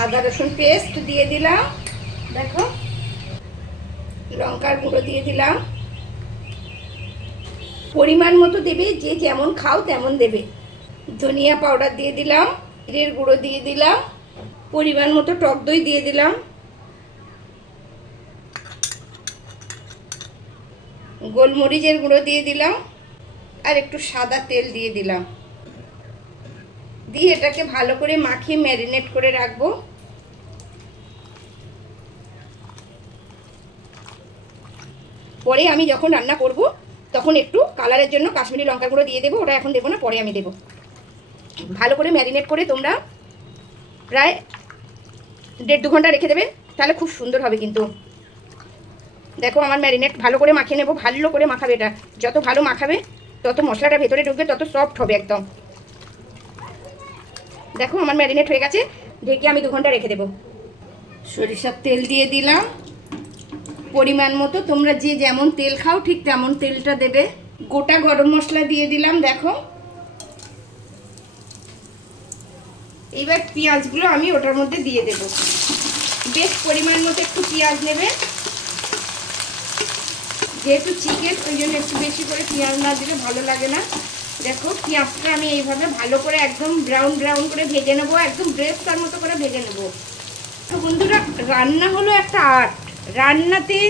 আদা রসুন পেস্ট দিয়ে দিলাম, দেখো লঙ্কার গুঁড়ো দিয়ে দিলাম, পরিমাণ মতো দেবে, যে যেমন খাও তেমন দেবে। ধনিয়া পাউডার দিয়ে দিলাম, জিরের গুঁড়ো দিয়ে দিলাম, পরিমাণ মতো টক দই দিয়ে দিলাম, গোলমরিচের গুঁড়ো দিয়ে দিলাম, আর একটু সাদা তেল দিয়ে দিলাম। দিয়ে এটাকে ভালো করে মাখিয়ে ম্যারিনেট করে রাখবো। পরে আমি যখন রান্না করব তখন একটু কালারের জন্য কাশ্মীরি লঙ্কার গুঁড়ো দিয়ে দেবো, ওটা এখন দেবো না, পরে আমি দেবো। ভালো করে ম্যারিনেট করে তোমরা প্রায় 1.5-2 ঘন্টা রেখে দেবে, তাহলে খুব সুন্দর হবে। কিন্তু দেখো আমার ম্যারিনেট ভালো করে মাখিয়ে নেবো, ভালো করে মাখাবে। এটা যত ভালো মাখাবে তত মশলাটা ভেতরে ঢুকবে, তত সফট হবে একদম। দেখো আমার ম্যারিনেট হয়ে গেছে, ঢেকে আমি 2 ঘন্টা রেখে দেবো। সরিষার তেল দিয়ে দিলাম পরিমাণ মতো, তোমরা যে যেমন তেল খাও ঠিক তেমন তেলটা দেবে। গোটা গরম মশলা দিয়ে দিলাম, দেখো। এবার পেঁয়াজগুলো আমি ওটার মধ্যে দিয়ে দেব, বেশ পরিমাণ মতো একটু পেঁয়াজ নেবে, যেহেতু চিকেন ওই জন্য একটু বেশি করে পেঁয়াজ না দিলে ভালো লাগে না। দেখো পেঁয়াজটা আমি এইভাবে ভালো করে একদম ব্রাউন ব্রাউন করে ভেজে নেবো, একদম ব্রেস্তার মতো করে ভেজে নেবো। তো বন্ধুরা, রান্না হলো একটা আর্ট। রান্নাতে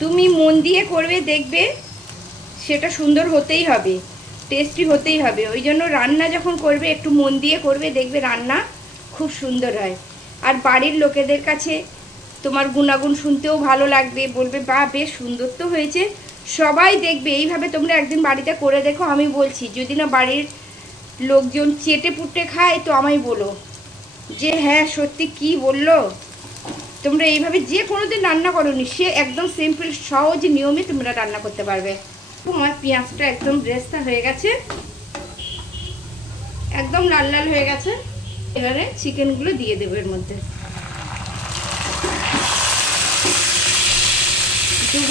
তুমি মন দিয়ে করবে, দেখবে সেটা সুন্দর হতেই হবে, টেস্টি হতেই হবে। ওই জন্য রান্না যখন করবে একটু মন দিয়ে করবে, দেখবে রান্না খুব সুন্দর হয়। আর বাড়ির লোকেদের কাছে তোমার গুণাগুণ শুনতেও ভালো লাগবে, বলবে বাহ বেশ সুন্দর তো হয়েছে। সবাই দেখবে এইভাবে তোমরা একদিন বাড়িতে করে দেখো। আমি বলছি যদি না বাড়ির লোকজন চেটে পুটে খায় তো আমায় বলো যে হ্যাঁ সত্যি কি বললো। তোমরা এইভাবে যে কোনোদিন রান্না করোনি, সে একদম সিম্পল সহজ নিয়মে তোমরা রান্না করতে পারবে। আমার পেঁয়াজটা একদম ব্রেস্তা হয়ে গেছে, একদম লাল লাল হয়ে গেছে। এবারে চিকেনগুলো দিয়ে দেবো এর মধ্যে। 2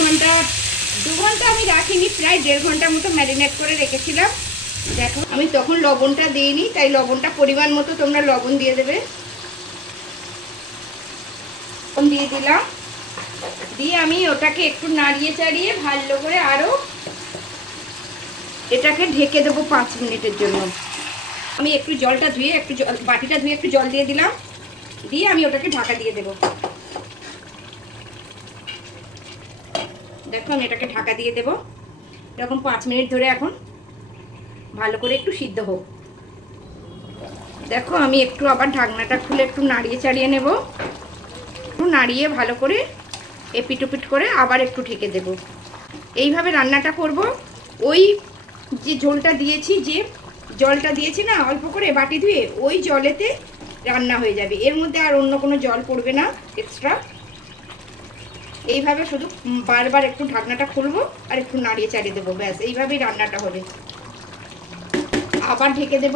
ঘন্টা আমি রাখিনি, প্রায় 1.5 ঘন্টার মতো ম্যারিনেট করে রেখেছিলাম। দেখো আমি তখন লবণটা দিইনি, তাই লবণটা পরিমাণ মতো তোমরা লবণ দিয়ে দেবে। লবণ দিয়ে দিলাম, দিয়ে আমি ওটাকে একটু নাড়িয়ে চাড়িয়ে ভালো করে আরও এটাকে ঢেকে দেবো 5 মিনিটের জন্য। আমি একটু জলটা ধুয়ে বাটিটা ধুয়ে একটু জল দিয়ে দিলাম, দিয়ে আমি ওটাকে ঢাকা দিয়ে দেবো। দেখো আমি এটাকে ঢাকা দিয়ে দেবো এরকম 5 মিনিট ধরে, এখন ভালো করে একটু সিদ্ধ হোক। দেখো আমি একটু আবার ঢাকনাটা খুলে একটু নাড়িয়ে চাড়িয়ে নেব, একটু নাড়িয়ে ভালো করে এপিট ওপিট করে আবার একটু ঢেকে দেব। এইভাবে রান্নাটা করব। ওই যে ঝোলটা দিয়েছি, যে জলটা দিয়েছি না অল্প করে বাটি ধুয়ে, ওই জলেতে রান্না হয়ে যাবে। এর মধ্যে আর অন্য কোনো জল পড়বে না এক্সট্রা। এইভাবে শুধু বারবার একটু ঢাকনাটা খুলবো আর একটু নাড়িয়ে চাড়িয়ে দেবো, ব্যাস এইভাবেই রান্নাটা হবে। আবার ঢেকে দেব,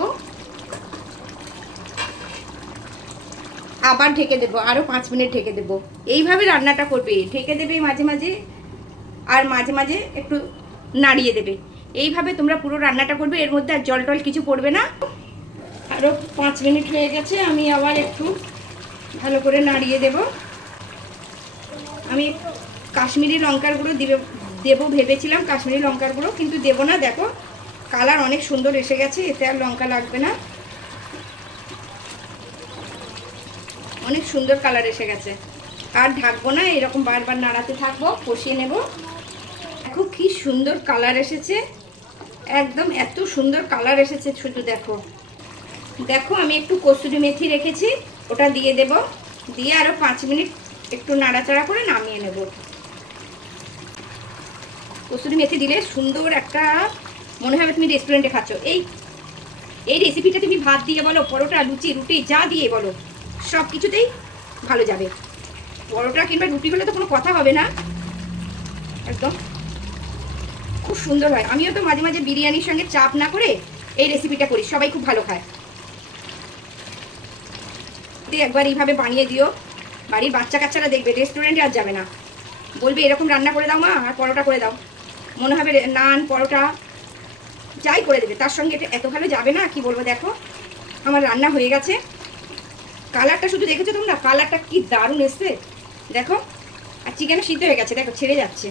আবার ঢেকে দেবো, আরও 5 মিনিট ঢেকে দেবো। এইভাবে রান্নাটা করবে, ঢেকে দেবে মাঝে মাঝে, আর মাঝে মাঝে একটু নাড়িয়ে দেবে। এইভাবে তোমরা পুরো রান্নাটা করবে, এর মধ্যে আর জল টল কিছু পড়বে না। আরও 5 মিনিট হয়ে গেছে, আমি আবার একটু ভালো করে নাড়িয়ে দেব। আমি কাশ্মীরি লঙ্কার গুঁড়ো দেবো ভেবেছিলাম, কাশ্মীরি লঙ্কার গুঁড়ো, কিন্তু দেবো না। দেখো কালার অনেক সুন্দর এসে গেছে, এতে আর লঙ্কা লাগবে না, অনেক সুন্দর কালার এসে গেছে। আর ঢাকবো না, এরকম বারবার নাড়াতে থাকবো, কষিয়ে নেব। দেখো কি সুন্দর কালার এসেছে, একদম এত সুন্দর কালার এসেছে, শুধু দেখো। দেখো আমি একটু কসুরি মেথি রেখেছি, ওটা দিয়ে দেব, দিয়ে আরও 5 মিনিট একটু নাড়াচাড়া করে নামিয়ে নেব। কসুরি মেথি দিলে সুন্দর একটা মনে হবে তুমি রেস্টুরেন্টে খাচ্ছ। এই রেসিপিটা তুমি ভাত দিয়ে বলো, পরোটা, লুচি, রুটি যা দিয়ে বলো সব কিছুতেই ভালো যাবে। পরোটা কিংবা রুটি হলে তো কোনো কথা হবে না, একদম খুব সুন্দর হয়। আমিও তো মাঝে মাঝে বিরিয়ানির সঙ্গে চাপ না করে এই রেসিপিটা করি, সবাই খুব ভালো খায়। একবার এইভাবে বানিয়ে দিও, বাড়ির বাচ্চা কাচ্চারা দেখবে রেস্টুরেন্টে আর যাবে না, বলবে এরকম রান্না করে দাও মা, আর পরোটা করে দাও। মনে হবে নান পরোটা যাই করে দেবে, তার সঙ্গে এটা এত ভালো যাবে না কি বলবো। দেখো আমার রান্না হয়ে গেছে, কালারটা শুধু দেখেছো তোমরা, কালারটা কি দারুণ এসছে দেখো। আর চিকেনও সিদ্ধ হয়ে গেছে, দেখো ছেড়ে যাচ্ছে,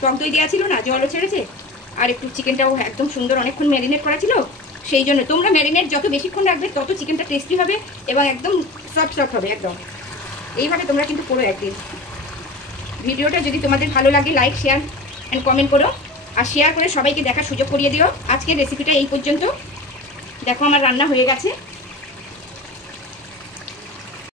টক দই দেওয়া ছিল না, জলও ছেড়েছে। আর একটু চিকেনটাও একদম সুন্দর, অনেকক্ষণ ম্যারিনেট করা ছিল, সেই জন্য তোমরা ম্যারিনেট যত বেশিক্ষণ রাখবে তত চিকেনটা টেস্টি হবে এবং একদম সফট সফট হবে একদম। এইভাবে তোমরা কিন্তু করো একদিন। ভিডিওটা যদি তোমাদের ভালো লাগে লাইক শেয়ার অ্যান্ড কমেন্ট করো, আর শেয়ার করে সবাইকে দেখার সুযোগ করিয়ে দিও। আজকের রেসিপিটা এই পর্যন্ত। দেখো আমার রান্না হয়ে গেছে।